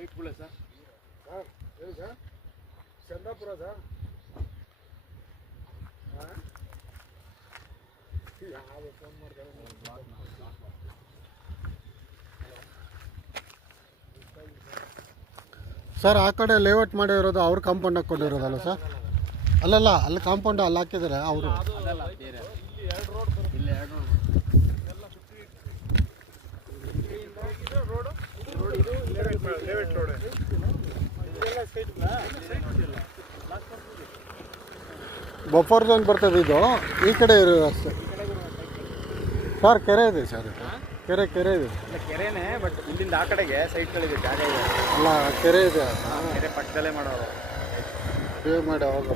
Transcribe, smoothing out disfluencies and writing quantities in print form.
ಸೈಟ್ಗಳೇ sir. Sir ಹೇಳಿ sir, Chandapura sir. ಯಾವ phone ಮಾಡ್ತಾರೆ ಸರ್? ಆ ಕಡೆ ಲೇಔಟ್ ಮಾಡಿರೋದು ಅವ್ರು ಕಾಂಪೌಂಡ್ ಹಾಕ್ಕೊಂಡಿರೋದಲ್ಲ ಸರ್? ಅಲ್ಲಲ್ಲ, ಅಲ್ಲಿ ಕಾಂಪೌಂಡ್ ಅಲ್ಲಿ ಹಾಕಿದ್ದಾರೆ ಅವರು. ಬಫರ್ ಝೋನ್ ಬರ್ತದೆ ಇದು, ಈ ಕಡೆ ಇರೋದು ಅಷ್ಟೇ ಸರ್. ಕೆರೆ ಇದೆ ಸರ್, ಕೆರೆ ಇದೆ. ಕೆರೆನೇ, ಬಟ್ ಇಲ್ಲಿಂದ ಆ ಕಡೆಗೆ ಸೈಟ್ಗಳಿದೆ, ಜಾಗ ಇದೆ. ಅಲ್ಲ ಕೆರೆ ಇದೆ, ಕೆರೆ ಪಕ್ಕದಲ್ಲೇ ಮಾಡೋರು ಸೇವ್ ಮಾಡಿ ಅವಾಗ